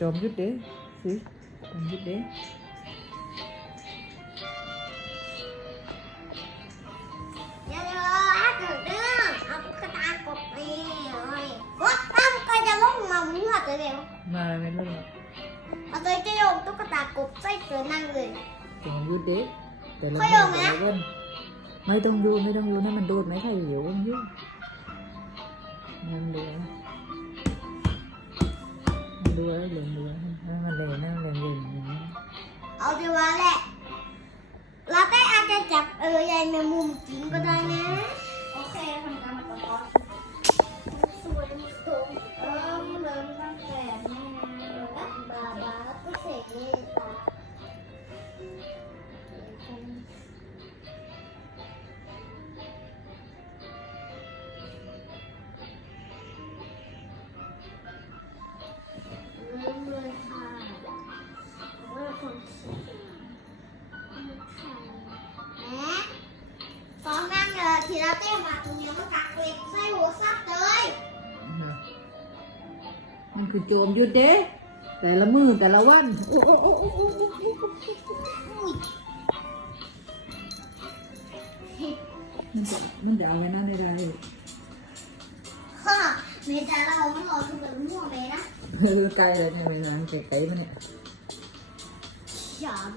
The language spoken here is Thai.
จอมยุดเด้สิจอมยุดเด้เดี๋ยวๆถ้าเกิดเรื่องเอาตุ๊กตากบไปเลยวัดตั้งก็จะลงมามั่วตัวเดียวมาไม่รู้หรอกเอาตัวจะโยงตุ๊กตากบใส่ตัวนั่งเลยจอมยุดเด้แต่ละเขาเรื่โยองงไหมแต่ละเรื่องไม่ต้องดูไม่ต้องดูนะมันโดดไหมใครอยู่มันยุ่งมันเหลือมัน ดูแล้วเหลือเหลือให้มันเลยนะเหลือเหลืออย่างนี้เอาดีว่าแหละเราได้อาจจะจับเออใยในมุมจริงก็ได้นะ นั่งเลยทีละเต้มาตรงนี้ก็กักเล็กใส่หัวซับเลยมันคือโจมยุดเด้ แต่ละมือแต่ละวันโอ้โอ้โอ้โอ้โอ้โอ้อุ้ยมันจะมันจะเอาไว้นั่นได้ไรฮ่าเมจาเราไม่รอทุกคนมั่วเมนะไกลเลยเนี่ยเวลาไกลๆมันเนี่ยฉาม